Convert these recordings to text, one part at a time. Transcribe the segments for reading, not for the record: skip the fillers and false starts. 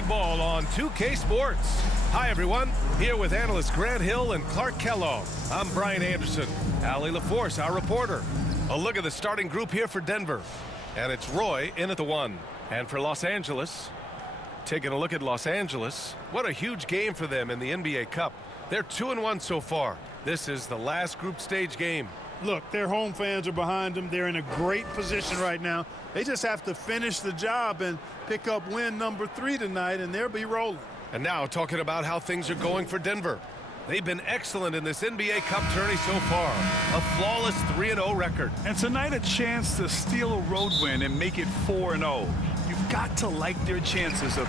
basketball on 2K Sports. Hi, everyone. Here with analysts Grant Hill and Clark Kellogg. I'm Brian Anderson. Allie LaForce, our reporter. A look at the starting group here for Denver. And it's Roy in at the 1. And for Los Angeles, taking a look at Los Angeles, what a huge game for them in the NBA Cup. They're 2-1 so far. This is the last group stage game. Look, their home fans are behind them. They're in a great position right now. They just have to finish the job and pick up win number 3 tonight, and they'll be rolling. And now talking about how things are going for Denver. They've been excellent in this NBA Cup tourney so far. A flawless 3-0 record. And tonight a chance to steal a road win and make it 4-0. You've got to like their chances of...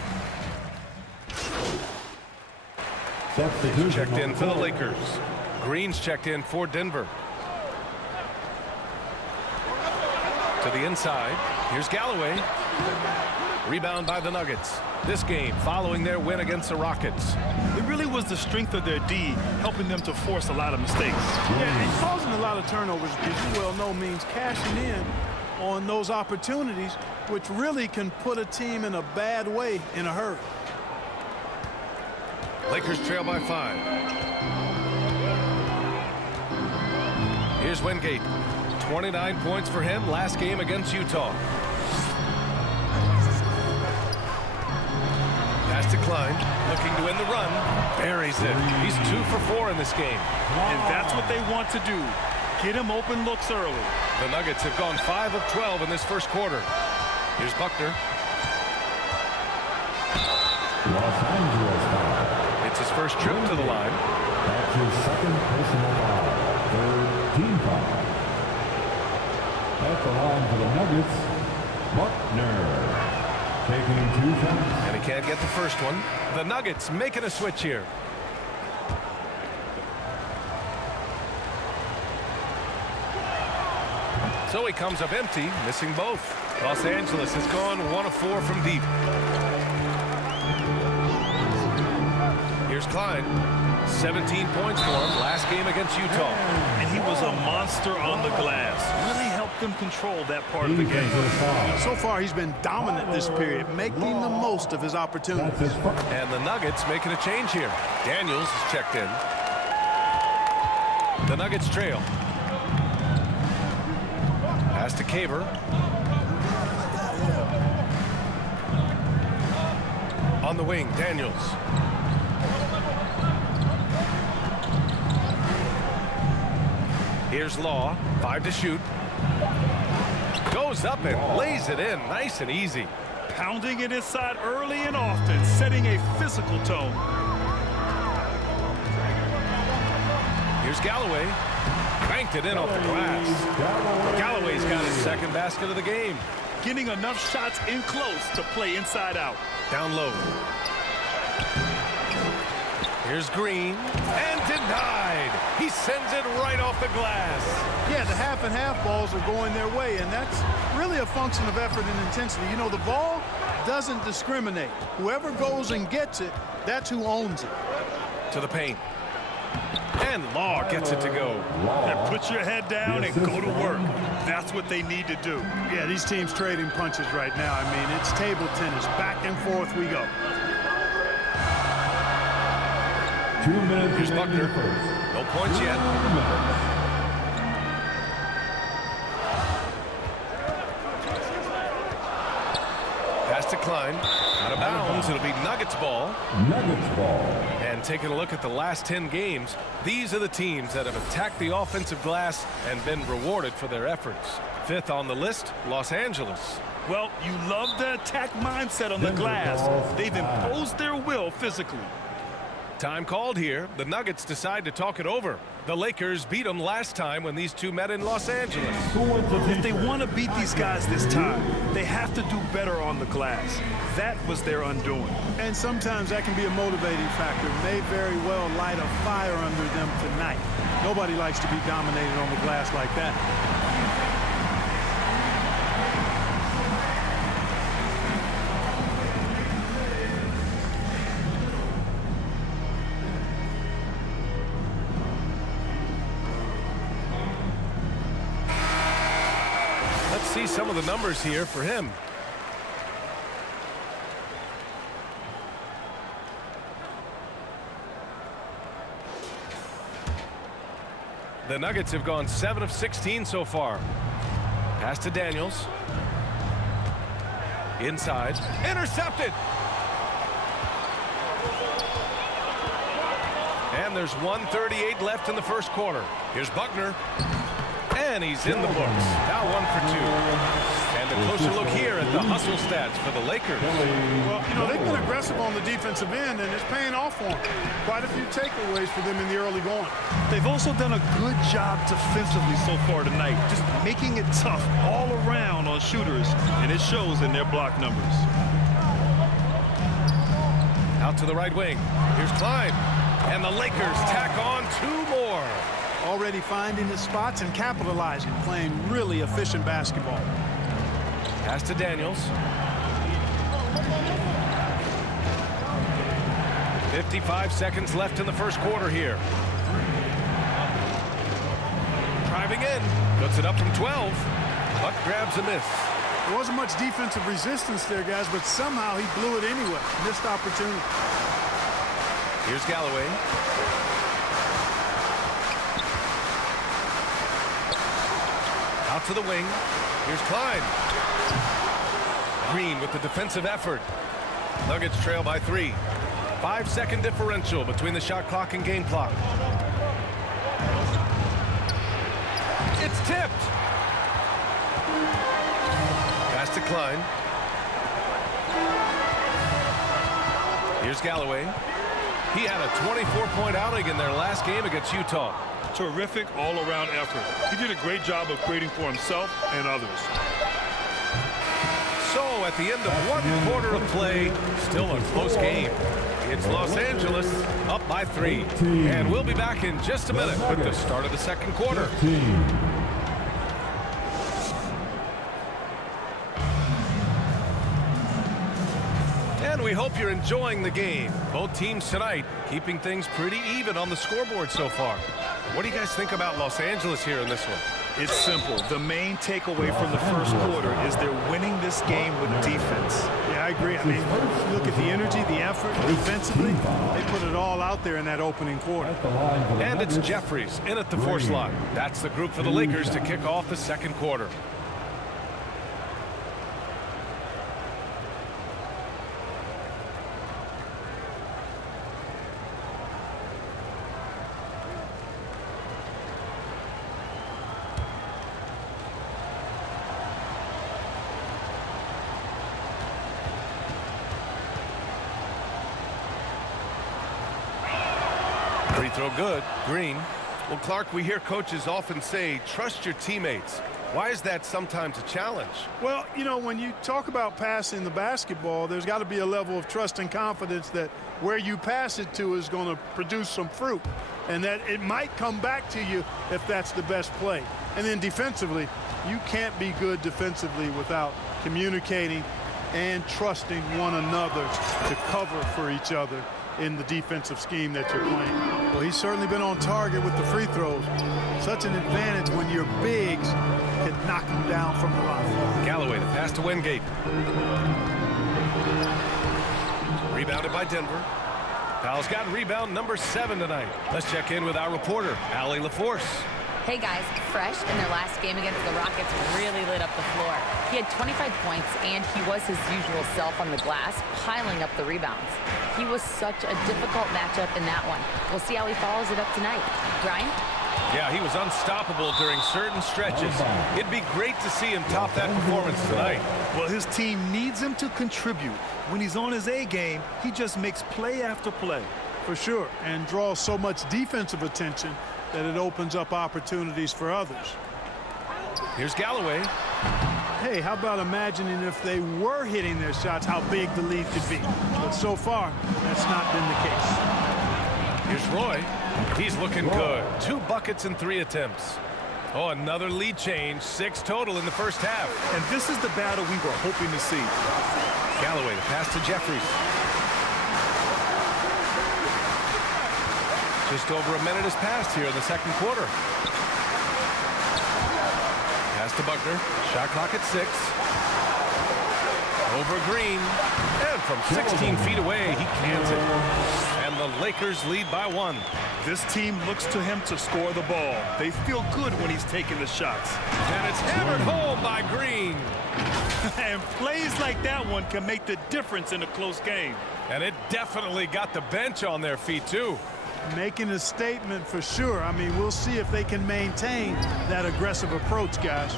Checked in for the Lakers. Green's checked in for Denver. To the inside. Here's Galloway. Rebound by the Nuggets. This game following their win against the Rockets. It really was the strength of their D helping them to force a lot of mistakes. Yeah, and causing a lot of turnovers, as you well know, means cashing in on those opportunities, which really can put a team in a bad way in a hurry. Lakers trail by 5. Here's Wingate. 29 points for him last game against Utah. Pass to Klein, looking to win the run. Buries it. He's 2 for 4 in this game. And that's what they want to do. Get him open looks early. The Nuggets have gone 5 of 12 in this first quarter. Here's Buckner. Los Angeles foul. It's his first trip to the line. That's his second personal foul. Third team foul. At the line for the Nuggets, Buckner. Taking 2 fouls. And he can't get the first one. The Nuggets making a switch here. So he comes up empty, missing both. Los Angeles has gone 1 of 4 from deep. Here's Klein. 17 points for him last game against Utah. And he was a monster on the glass. Really helped them control that part of the game. So far, he's been dominant this period, making the most of his opportunities. And the Nuggets making a change here. Daniels is checked in. The Nuggets trail. Pass to Caver. On the wing, Daniels. Here's Law. 5 to shoot. Goes up and lays it in. Nice and easy. Pounding it inside early and often, setting a physical tone. Here's Galloway. Banked it in off the glass. Galloway's got his second basket of the game. Getting enough shots in close to play inside out. Down low. Here's Green. And denied. He sends it right off the glass. Yeah, the half and half balls are going their way, and that's really a function of effort and intensity. You know, the ball doesn't discriminate. Whoever goes and gets it, that's who owns it. To the paint. And Law gets it to go. And put your head down and go to work. That's what they need to do. Yeah, these teams trading punches right now. I mean, it's table tennis. Back and forth we go. 2 minutes. Here's Buckner. No points yet. Pass to Klein. Out of bounds. It'll be Nuggets ball. Nuggets ball. And taking a look at the last 10 games, these are the teams that have attacked the offensive glass and been rewarded for their efforts. 5th on the list, Los Angeles. Well, you love the attack mindset on the glass. They've imposed their will physically. Time called here. The Nuggets decide to talk it over. The Lakers beat them last time when these two met in Los Angeles. If they want to beat these guys this time, they have to do better on the glass. That was their undoing. And sometimes that can be a motivating factor. May very well light a fire under them tonight. Nobody likes to be dominated on the glass like that. See some of the numbers here for him. The Nuggets have gone 7 of 16 so far. Pass to Daniels. Inside. Intercepted. And there's 1:38 left in the first quarter. Here's Buckner. And he's in the books. Now 1 for 2. And a closer look here at the hustle stats for the Lakers. Well, you know, they've been aggressive on the defensive end, and it's paying off for them. Quite a few takeaways for them in the early going. They've also done a good job defensively so far tonight, just making it tough all around on shooters, and it shows in their block numbers. Out to the right wing. Here's Klein. And the Lakers tack on 2 more. Already finding his spots and capitalizing, playing really efficient basketball. Pass to Daniels. 55 seconds left in the first quarter here. Driving in. Puts it up from 12. Buck grabs a miss. There wasn't much defensive resistance there, guys, but somehow he blew it anyway. Missed opportunity. Here's Galloway. Out to the wing. Here's Klein. Green with the defensive effort. Nuggets trail by 3. 5-second differential between the shot clock and game clock. It's tipped. Pass to Klein. Here's Galloway. He had a 24-point outing in their last game against Utah. Terrific all-around effort. He did a great job of creating for himself and others. So at the end of 1 quarter of play, still a close game. It's Los Angeles up by 3. And we'll be back in just a minute with the start of the second quarter. And we hope you're enjoying the game. Both teams tonight keeping things pretty even on the scoreboard so far. What do you guys think about Los Angeles here in this one? It's simple. The main takeaway from the first quarter is they're winning this game with defense. Yeah, I agree. I mean, look at the energy, the effort, defensively. They put it all out there in that opening quarter. And it's Jeffries in at the force line. That's the group for the Lakers to kick off the second quarter. Free throw good. Green. Well, Clark, we hear coaches often say, trust your teammates. Why is that sometimes a challenge? Well, you know, when you talk about passing the basketball, there's got to be a level of trust and confidence that where you pass it to is going to produce some fruit, and that it might come back to you if that's the best play. And then defensively, you can't be good defensively without communicating and trusting one another to cover for each other in the defensive scheme that you're playing. Well, he's certainly been on target with the free throws. Such an advantage when your bigs can knock them down from the line. Galloway, the pass to Wingate. Rebounded by Denver. Powell's got rebound number 7 tonight. Let's check in with our reporter, Allie LaForce. Hey guys, Fresh in their last game against the Rockets really lit up the floor. He had 25 points and he was his usual self on the glass, piling up the rebounds. He was such a difficult matchup in that one. We'll see how he follows it up tonight. Brian? Yeah, he was unstoppable during certain stretches. It'd be great to see him top that performance tonight. Well, his team needs him to contribute. When he's on his A game, he just makes play after play. For sure, and draws so much defensive attention that it opens up opportunities for others. Here's Galloway. Hey, how about imagining if they were hitting their shots, how big the lead could be. But so far, that's not been the case. Here's Roy. He's looking good. 2 buckets and 3 attempts. Oh, another lead change. 6 total in the first half. And this is the battle we were hoping to see. Galloway, the pass to Jeffries. Just over a minute has passed here in the second quarter. Pass to Buckner. Shot clock at 6. Over Green. And from 16 feet away, he cans it. And the Lakers lead by 1. This team looks to him to score the ball. They feel good when he's taking the shots. And it's hammered home by Green. And plays like that one can make the difference in a close game. And it definitely got the bench on their feet, too. Making a statement for sure. I mean, we'll see if they can maintain that aggressive approach, guys.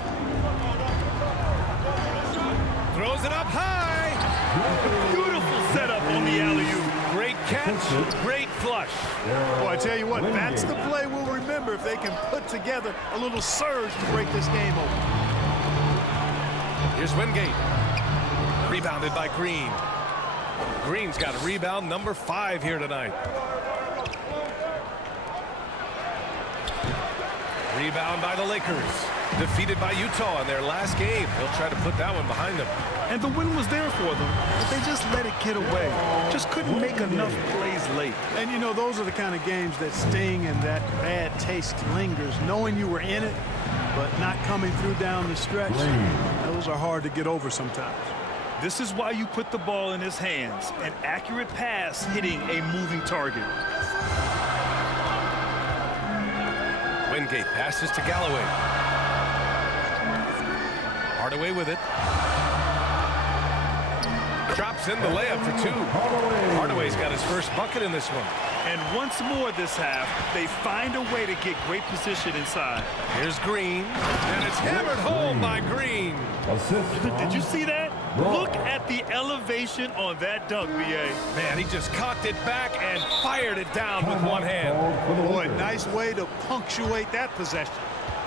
Throws it up high. Beautiful setup on the alley-oop. Great catch, great flush. Boy, I tell you what, that's the play we'll remember if they can put together a little surge to break this game open. Here's Wingate. Rebounded by Green. Green's got a rebound number 5 here tonight. Rebound by the Lakers. Defeated by Utah in their last game. They'll try to put that one behind them. And the win was there for them, but they just let it get away. Just couldn't make enough plays late. And, you know, those are the kind of games that sting and that bad taste lingers. Knowing you were in it, but not coming through down the stretch, those are hard to get over sometimes. This is why you put the ball in his hands. An accurate pass hitting a moving target. Wingate passes to Galloway. Hardaway with it. Drops in the layup for 2. Hardaway's got his first bucket in this one. And once more this half, they find a way to get great position inside. Here's Green. And it's hammered home by Green. Did you see that? Look at the elevation on that dunk, B.A. Man, he just cocked it back and fired it down with one hand. Boy, nice way to punctuate that possession.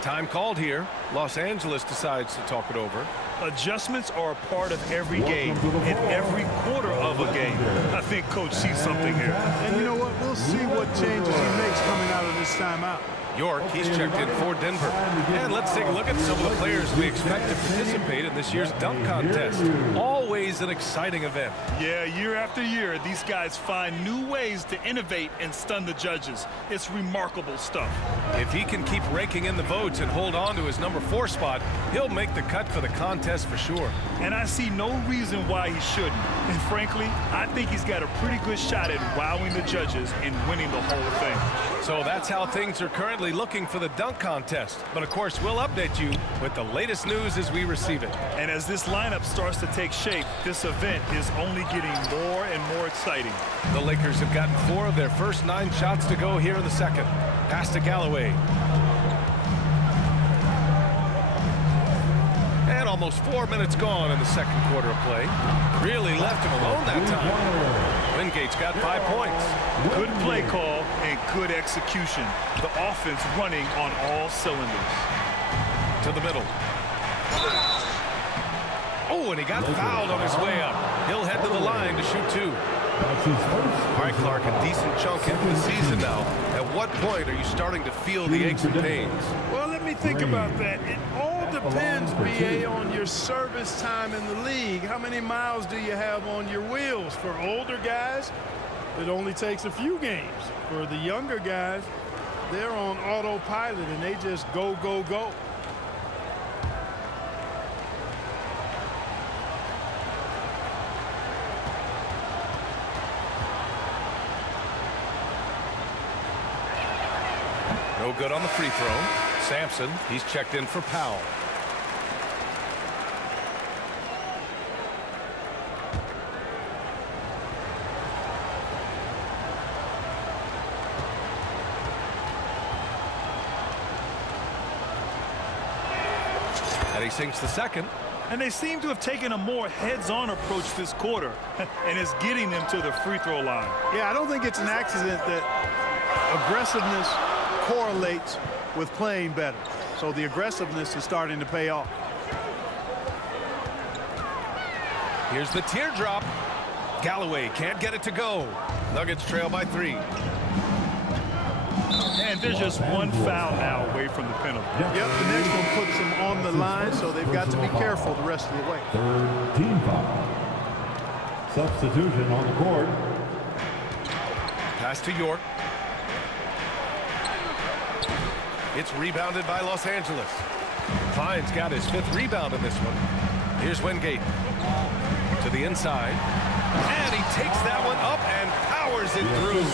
Time called here. Los Angeles decides to talk it over. Adjustments are a part of every game, in every quarter of a game. I think Coach sees something here. And you know what? We'll see what changes he makes coming out of this timeout. York, he's checked in for Denver. And let's take a look at some of the players we expect to participate in this year's dunk contest. Always an exciting event. Yeah, year after year, these guys find new ways to innovate and stun the judges. It's remarkable stuff. If he can keep raking in the votes and hold on to his number 4 spot, he'll make the cut for the contest for sure. And I see no reason why he shouldn't. And frankly, I think he's got a pretty good shot at wowing the judges and winning the whole thing. So that's how things are currently looking for the dunk contest. But of course, we'll update you with the latest news as we receive it. And as this lineup starts to take shape, this event is only getting more and more exciting. The Lakers have gotten 4 of their first 9 shots to go here in the second. Pass to Galloway. And almost 4 minutes gone in the second quarter of play. Really left him alone that time. Wingate's got 5 points. Good play call and good execution. The offense running on all cylinders. To the middle. Oh, and he got fouled on his way up. He'll head to the line to shoot 2. All right, Clark, a decent chunk into the season now. At what point are you starting to feel the aches and pains? Well, let me think about that. It all depends, B.A., on your service time in the league. How many miles do you have on your wheels? For older guys, it only takes a few games. For the younger guys, they're on autopilot and they just go, go, go. No good on the free throw. Sampson, he's checked in for Powell. And he sinks the second. And they seem to have taken a more heads-on approach this quarter, and it's getting them to the free throw line. Yeah, I don't think it's an accident that aggressiveness correlates with playing better. So the aggressiveness is starting to pay off. Here's the teardrop. Galloway can't get it to go. Nuggets trail by 3. And there's just one foul now away from the penalty. Yep, the next one puts them on the line, so they've got to be careful the rest of the way. Third team foul. Substitution on the court. Pass to York. It's rebounded by Los Angeles. Klein's got his 5th rebound in this one. Here's Wingate to the inside. And he takes that one up and powers it through.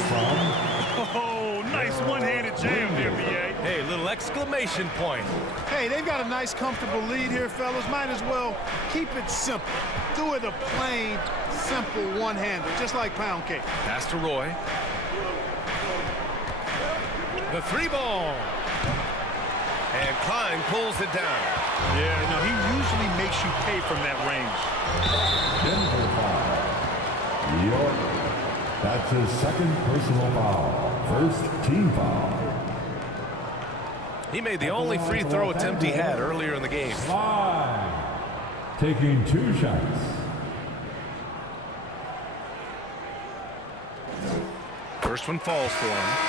Oh, nice one-handed jam there, B.A. Hey, little exclamation point. Hey, they've got a nice, comfortable lead here, fellas. Might as well keep it simple. Do it a plain, simple one-hander, just like pound cake. Pass to Roy. The 3-ball. And Klein pulls it down. Yeah, no, he usually makes you pay from that range. Denver foul. York. That's his second personal foul. First team foul. He made the only free throw attempt he had earlier in the game. Slide. Taking 2 shots. First one falls for him.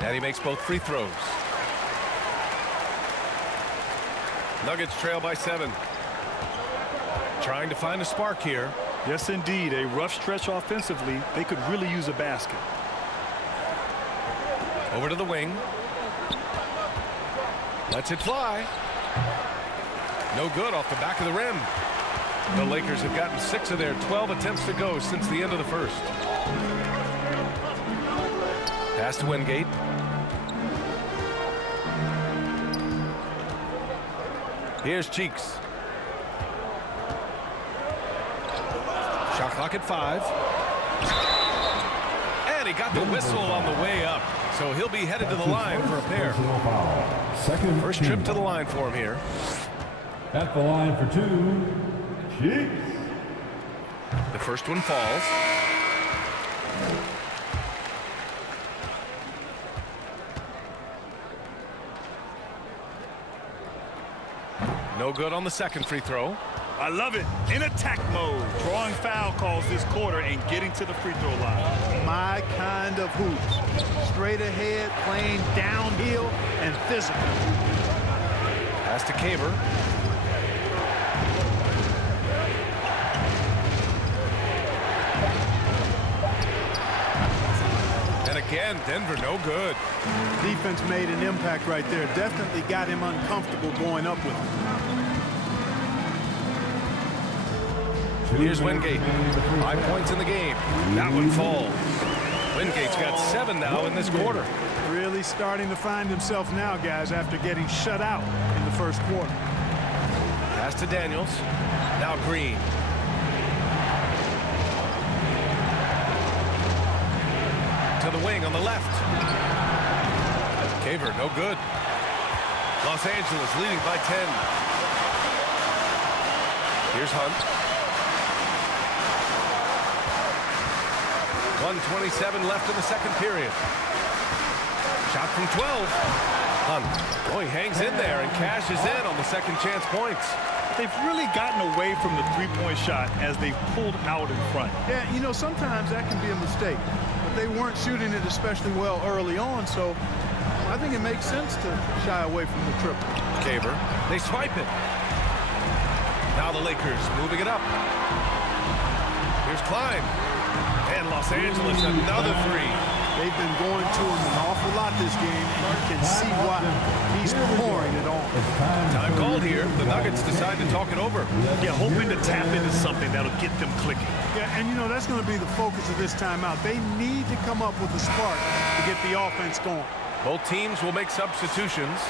And he makes both free throws. Nuggets trail by 7. Trying to find a spark here. Yes, indeed. A rough stretch offensively. They could really use a basket. Over to the wing. Lets it fly. No good off the back of the rim. The Lakers have gotten 6 of their 12 attempts to go since the end of the first. Pass to Wingate. Here's Cheeks. Shot clock at 5. And he got the whistle on the way up. So he'll be headed to the line for a pair. Second First trip to the line for him here. At the line for 2. Cheeks. The first one falls. No good on the second free throw. I love it. In attack mode. Drawing foul calls this quarter and getting to the free throw line. My kind of hoops. Straight ahead, playing downhill, and physical. Pass to Caver. And again, Denver no good. Defense made an impact right there. Definitely got him uncomfortable going up with him. Here's Wingate. 5 points in the game. That one falls. Wingate's got 7 now in this quarter. Really starting to find himself now, guys, after getting shut out in the first quarter. Pass to Daniels. Now Green. To the wing on the left. Caver, no good. Los Angeles leading by 10. Here's Hunt. 1:27 left in the second period. Shot from 12. Hunt. Oh, he hangs in there and cashes in on the second chance points. They've really gotten away from the three-point shot as they've pulled out in front. Yeah, you know, sometimes that can be a mistake. But they weren't shooting it especially well early on, so I think it makes sense to shy away from the triple. Caver. They swipe it. Now the Lakers moving it up. Here's Klein. And Los Angeles, another 3. They've been going to him an awful lot this game, and you can see why. He's pouring it on. Time called here. The Nuggets decide to talk it over. Yeah, hoping to tap into something that'll get them clicking. Yeah, and you know, that's going to be the focus of this timeout. They need to come up with a spark to get the offense going. Both teams will make substitutions.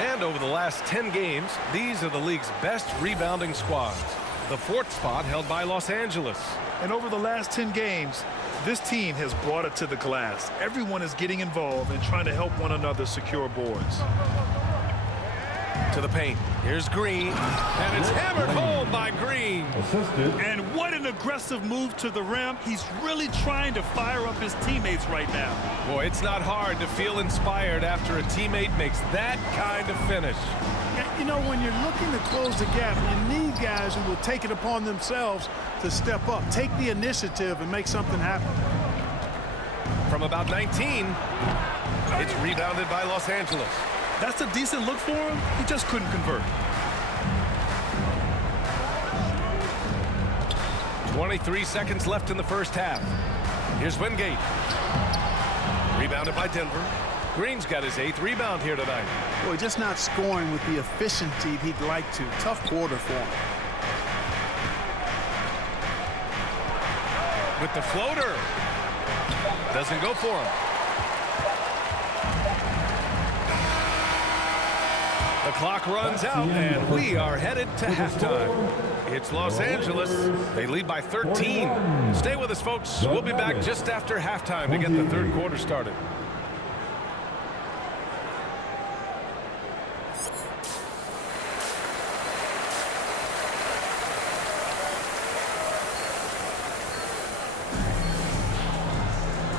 And over the last 10 games, these are the league's best rebounding squads. The 4th spot held by Los Angeles. And over the last 10 games, this team has brought it to the glass. Everyone is getting involved and trying to help one another secure boards. To the paint. Here's Green. And it's hammered home by Green. Assisted. And what an aggressive move to the rim. He's really trying to fire up his teammates right now. Boy, it's not hard to feel inspired after a teammate makes that kind of finish. Yeah, you know, when you're looking to close the gap, you need guys who will take it upon themselves to step up, take the initiative, and make something happen. From about 19, it's rebounded by Los Angeles. That's a decent look for him. He just couldn't convert. 23 seconds left in the first half. Here's Wingate. Rebounded by Denver. Green's got his 8th rebound here tonight. Boy, just not scoring with the efficiency he'd like to. Tough quarter for him. With the floater. Doesn't go for him. The clock runs out, and we are headed to halftime. It's Los Angeles. They lead by 13. Stay with us, folks. We'll be back just after halftime to get the third quarter started.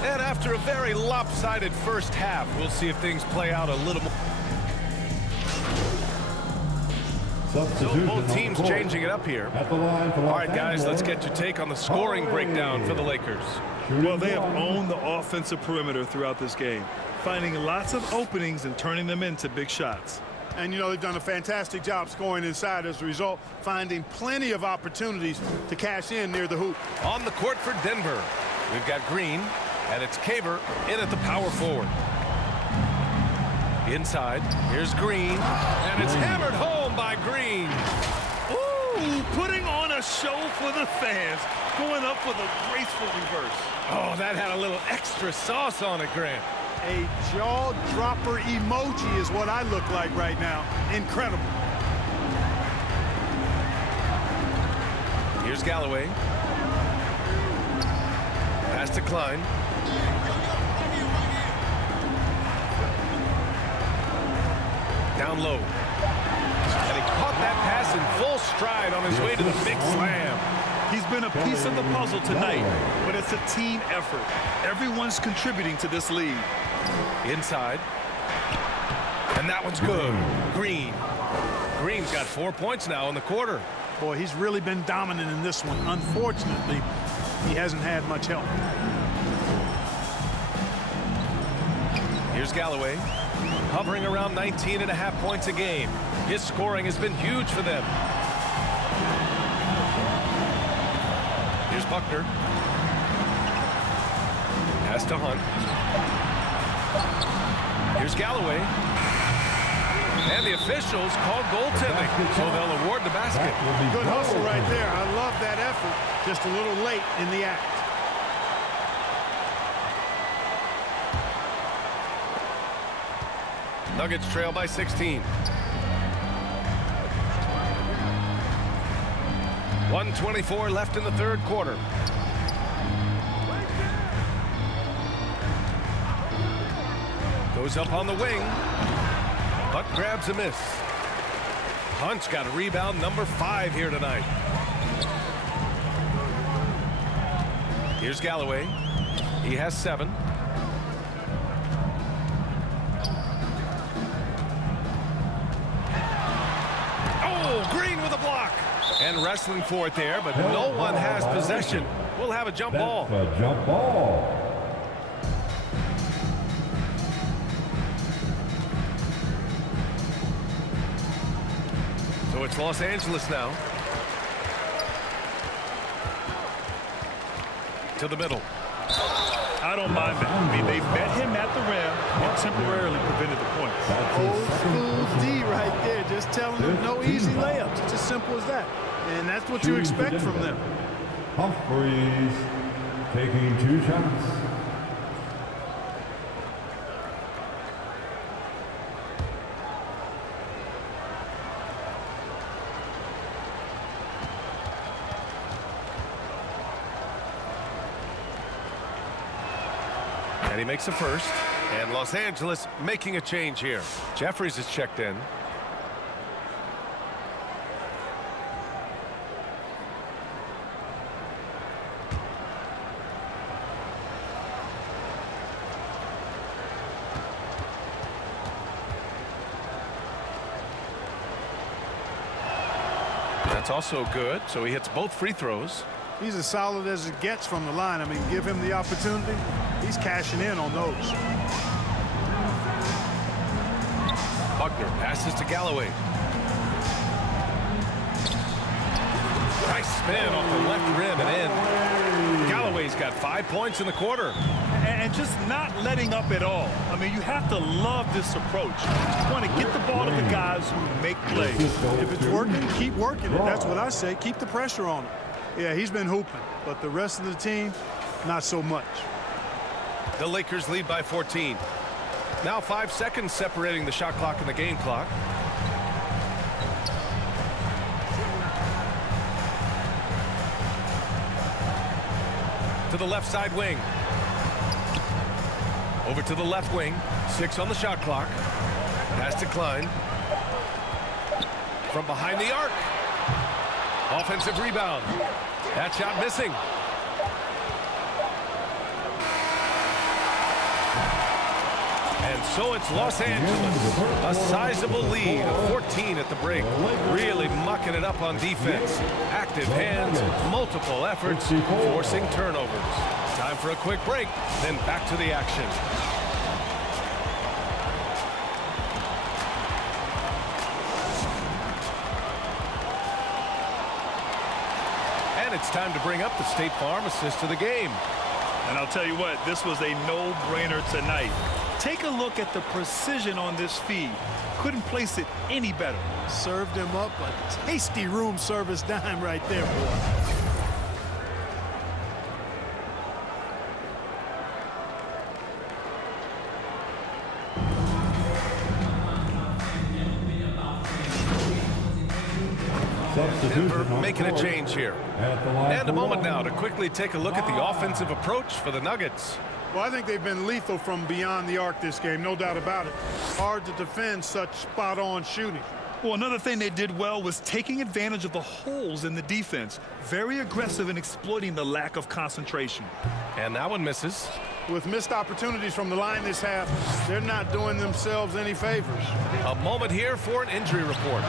And after a very lopsided first half, we'll see if things play out a little more. So both teams changing it up here. All right, guys, let's get your take on the scoring breakdown for the Lakers. Well, they have owned the offensive perimeter throughout this game, finding lots of openings and turning them into big shots. And, you know, they've done a fantastic job scoring inside as a result, finding plenty of opportunities to cash in near the hoop. On the court for Denver, we've got Green, and it's Caver in at the power forward. Inside, here's Green, and it's hammered home by Green. Ooh, putting on a show for the fans, going up with a graceful reverse. Oh, that had a little extra sauce on it, Grant. A jaw-dropper emoji is what I look like right now. Incredible. Here's Galloway. Pass to Klein. Down low. And he caught that pass in full stride on his way to the big slam. He's been a piece of the puzzle tonight, but it's a team effort. Everyone's contributing to this lead. Inside. And that one's good. Green. Green's got 4 points now in the quarter. Boy, he's really been dominant in this one. Unfortunately, he hasn't had much help. Here's Galloway. Hovering around 19.5 points a game. His scoring has been huge for them. Here's Buckner. Pass to Hunt. Here's Galloway. And the officials called goaltending, so they'll award the basket. Good hustle right there. I love that effort. Just a little late in the act. Nuggets trail by 16. 1:24 left in the third quarter. Goes up on the wing. Buck grabs a miss. Hunt's got a rebound number 5 here tonight. Here's Galloway. He has 7. Green with a block. And wrestling for it there, but no one has possession. We'll have a jump ball. A jump ball. So it's Los Angeles now. To the middle. I don't mind that. I mean, they met him at the rim and temporarily prevented the points. Old school D right there, just telling them no easy layups. It's as simple as that. And that's what you expect from them. Humphreys taking 2 shots. And he makes a first. And Los Angeles making a change here. Jeffries is checked in. That's also good. So he hits both free throws. He's as solid as it gets from the line. I mean, give him the opportunity. He's cashing in on those. Buckner passes to Galloway. Nice spin off the left rim and in. Galloway's got 5 points in the quarter. and just not letting up at all. I mean, you have to love this approach. You want to get the ball to the guys who make plays. If it's working, keep working it. That's what I say. Keep the pressure on him. Yeah, he's been hooping, but the rest of the team, not so much. The Lakers lead by 14. Now 5 seconds separating the shot clock and the game clock. To the left side wing. Over to the left wing. 6 on the shot clock. Pass to Klein. From behind the arc. Offensive rebound. That shot missing. And so it's Los Angeles. A sizable lead of 14 at the break. Really mucking it up on defense. Active hands, multiple efforts, forcing turnovers. Time for a quick break, then back to the action. And it's time to bring up the State Farm assist of the game. And I'll tell you what, this was a no-brainer tonight. Take a look at the precision on this feed. Couldn't place it any better. Served him up a tasty room service dime right there, boy. Denver making a change here. And a moment now to quickly take a look at the offensive approach for the Nuggets. Well, I think they've been lethal from beyond the arc this game, no doubt about it. Hard to defend such spot-on shooting. Well, another thing they did well was taking advantage of the holes in the defense. Very aggressive in exploiting the lack of concentration. And that one misses. With missed opportunities from the line this half, they're not doing themselves any favors. A moment here for an injury report.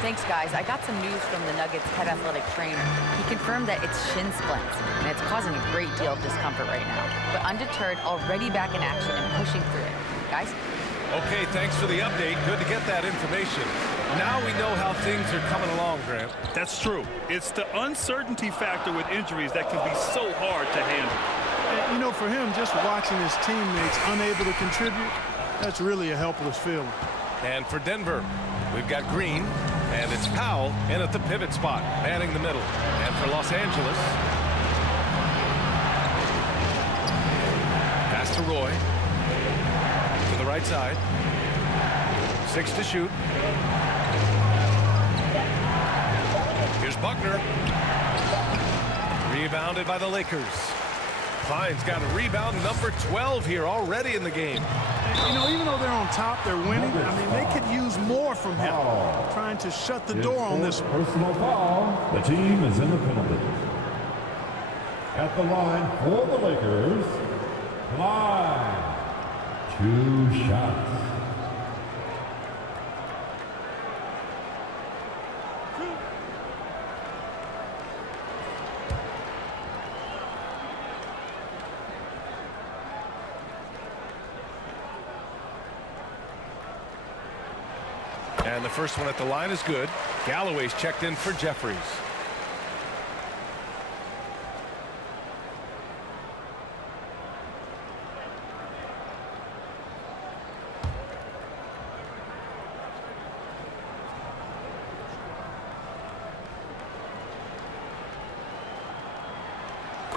Thanks, guys. I got some news from the Nuggets head athletic trainer. He confirmed that it's shin splints, and it's causing a great deal of discomfort right now. But undeterred, already back in action and pushing through it. Guys? Okay, thanks for the update. Good to get that information. Now we know how things are coming along, Grant. That's true. It's the uncertainty factor with injuries that can be so hard to handle. And, you know, for him, just watching his teammates unable to contribute, that's really a helpless feeling. And for Denver, we've got Green, and it's Powell in at the pivot spot, manning the middle. And for Los Angeles, pass to Roy. To the right side. 6 to shoot. Here's Buckner. Rebounded by the Lakers. Klein's got a rebound number 12 here already in the game. You know, even though they're on top, they're winning. I mean, they could use more from him. Trying to shut the door on this one. Personal foul. The team is in the penalty. At the line for the Lakers, Klein. 2 shots. And the first one at the line is good. Galloway's checked in for Jeffries.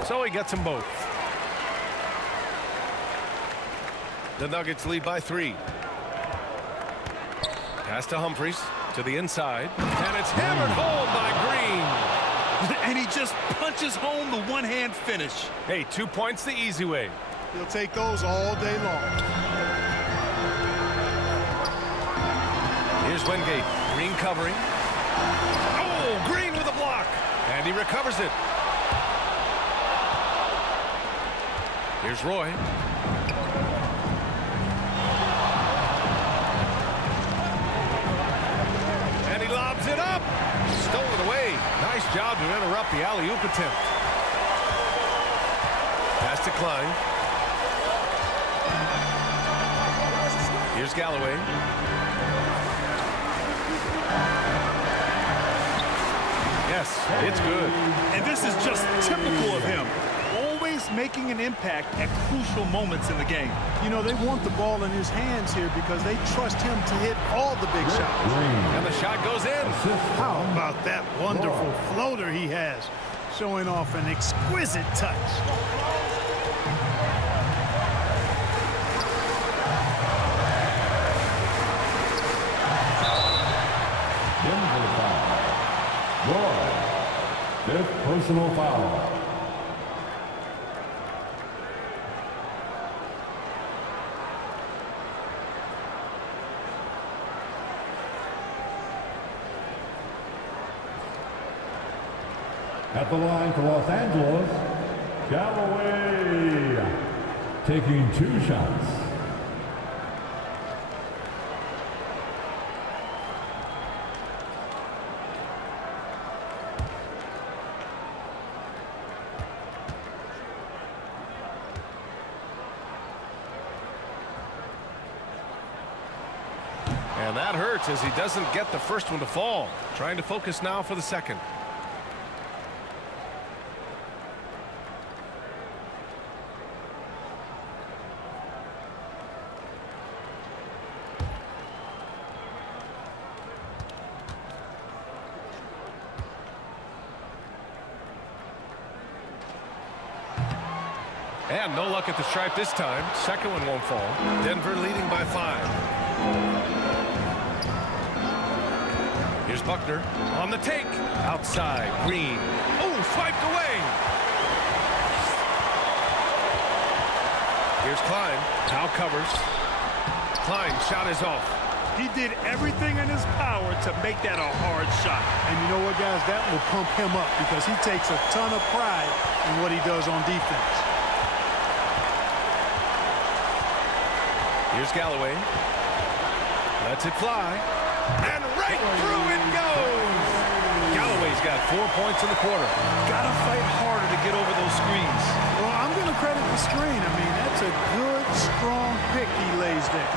So he gets them both. The Nuggets lead by 3. Pass to Humphries to the inside, and it's hammered home by Green. And he just punches home the one-hand finish. Hey, 2 points the easy way. He'll take those all day long. Here's Wingate. Green covering. Oh, Green with a block. And he recovers it. Here's Roy. And he lobs it up. Stolen away. Nice job to interrupt the alley-oop attempt. Pass to Klein. Here's Galloway. Yes, it's good. And this is just typical of him. Always He's making an impact at crucial moments in the game. You know, they want the ball in his hands here because they trust him to hit all the big shots. And the shot goes in. How about that wonderful floater he has, showing off an exquisite touch. Denver foul. Roy, fifth personal foul. At the line for Los Angeles, Galloway, taking 2 shots. And that hurts as he doesn't get the first one to fall. Trying to focus now for the second. And no luck at the stripe this time. Second one won't fall. Denver leading by 5. Here's Buckner on the take. Outside, Green. Oh, swiped away. Here's Klein. Now covers. Klein shot is off. He did everything in his power to make that a hard shot. And you know what, guys? That will pump him up because he takes a ton of pride in what he does on defense. Here's Galloway. Lets it fly. And right through it goes. Galloway's got 4 points in the quarter. Gotta fight harder to get over those screens. Well, I'm going to credit the screen. I mean, that's a good, strong pick he lays there.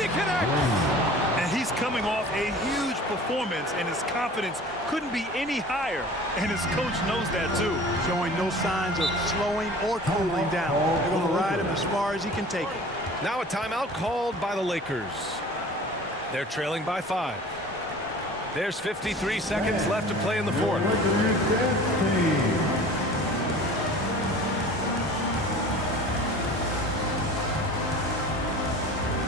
He connects. And he's coming off a huge performance, and his confidence couldn't be any higher. And his coach knows that, too. Showing no signs of slowing or cooling down. They're going to ride him as far as he can take him. Now a timeout called by the Lakers. They're trailing by 5. There's 53 seconds left to play in the fourth. Lakers dance team.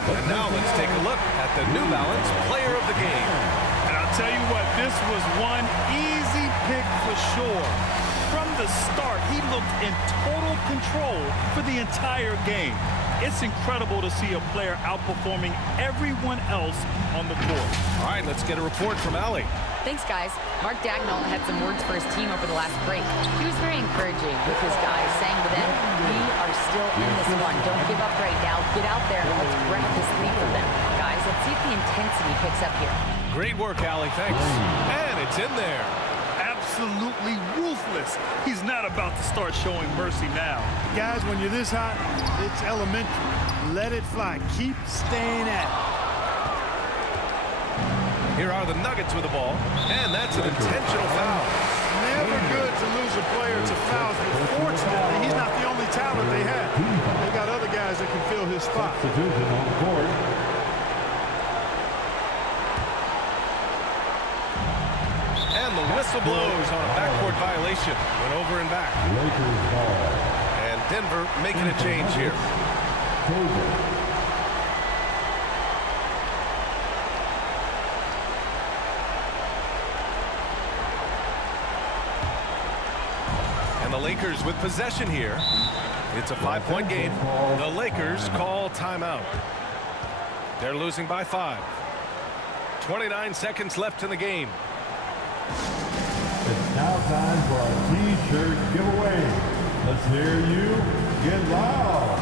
And now let's take a look at the New Balance Player of the Game. And I'll tell you what, this was one easy pick for sure. From the start, he looked in total control for the entire game. It's incredible to see a player outperforming everyone else on the court. All right, let's get a report from Allie. Thanks, guys. Mark Dagnall had some words for his team over the last break. He was very encouraging with his guys, saying to them, we are still in this one. Don't give up right now. Get out there and let's grab this lead from them. Guys, let's see if the intensity picks up here. Great work, Allie. Thanks. And it's in there. Absolutely ruthless. He's not about to start showing mercy now. Guys, when you're this hot, it's elementary. Let it fly. Keep staying at it. Here are the Nuggets with the ball. And that's an intentional foul. Never good to lose a player to fouls, but fortunately, he's not the only talent they have. They got other guys that can fill his spot. Substitution on the court. And the whistle blows on a backcourt violation. Went over and back. Lakers ball. And Denver making a change here. Kobe. And the Lakers with possession here. It's a 5-point game. The Lakers call timeout. They're losing by 5. 29 seconds left in the game. It's now time for a T-shirt giveaway. Let's hear you get loud.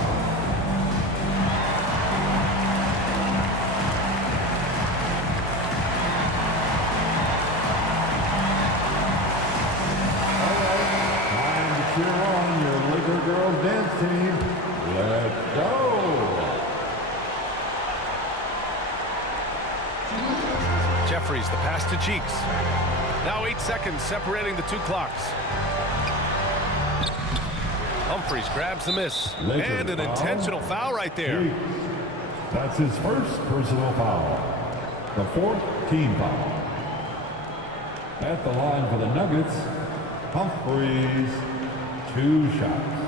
All right, time to cheer on your Laker girls dance team. Let's go. Jeffries, the pass to Cheeks. Now 8 seconds separating the two clocks. Humphries grabs the miss. Laker And an foul. intentional foul right there. 8. That's his first personal foul. The 4th team foul. At the line for the Nuggets, Humphries, 2 shots.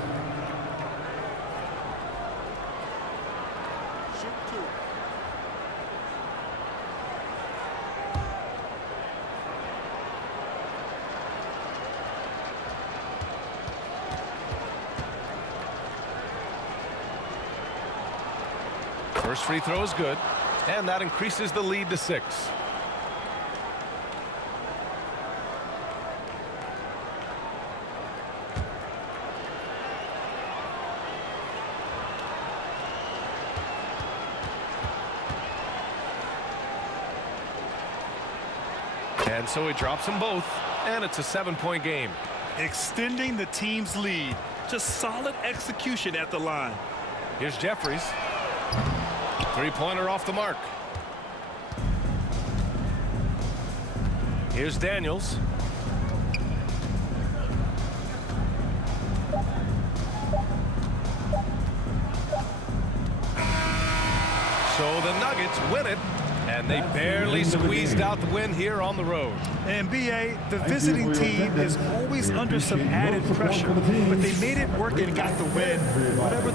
First free throw is good, and that increases the lead to 6. And so he drops them both, and it's a 7-point game. Extending the team's lead. Just solid execution at the line. Here's Jeffries. Three-pointer off the mark. Here's Daniels. So the Nuggets win it, and they barely squeezed out the win here on the road. And B.A., the Thank you visiting for your team is attendance. always We under some appreciate your added support pressure, for the team. but they made it work and got the win. Whatever the